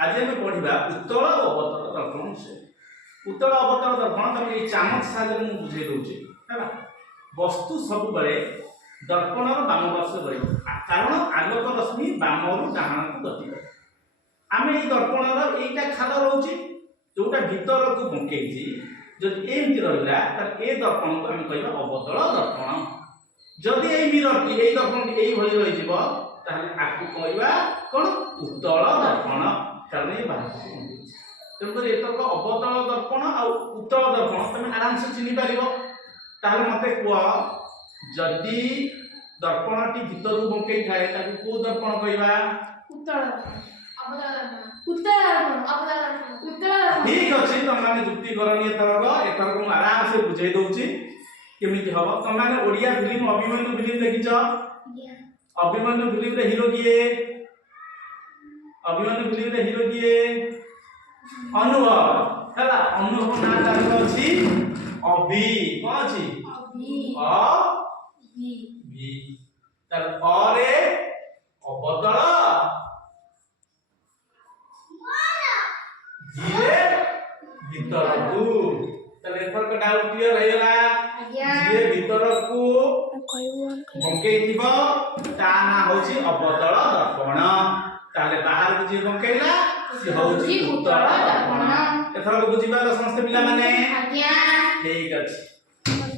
आज आम पढ़ा उत्तल और अवतल दर्पण विषय। उत्तल अवतल दर्पण तुम ये चामच सागर मुझे बुझे दूसरी है वस्तु सब बड़े दर्पण बाम पार्श्व रही कारण आलोक रश्मि बाम रु डाहाण को गति करे आम ये दर्पण यहीटा खाल रोचे जोटा भीतर को बंकई जदि एमती रहा ए दर्पण को आम कह अवतल दर्पण जदि ये मिरर टी ये दर्पण टी यही रही आपको कहवा कौन उत्तल दर्पण कारण ये बाहर तेणुकर एतक अवतल दर्पण आ उत्तल दर्पण तुम आराम से चिन्ह पार मत कह जदि दर्पण टी भीतर बंकई थाए कौ दर्पण कहवा ठीक अच्छे तुम मैंने जुक्ति करनी एथरक एथरक मुझे आराम से बुझे दूसरी केमी हम तुम मैंने ओडिया फिल्म अभिमन्यु फिल्म देखिच अभिमन्यु फिल्म रे हीरो किए अभिमन्यु फिल्म रे हीरो किए अनुभव हैला अनुभव ना तार अछि अभि कोन अछि अभि भी तल अरे अवतल धीरे भीतर को तले एथर का डाउट क्लियर हो गला धीरे भीतर को बंकई दिबो ता ना होची अवतल दर्पण ताले बाहर को जे बंकईला से होची उत्तल दर्पण एथर को बुझिबा समस्त पिला माने ठीक अछि।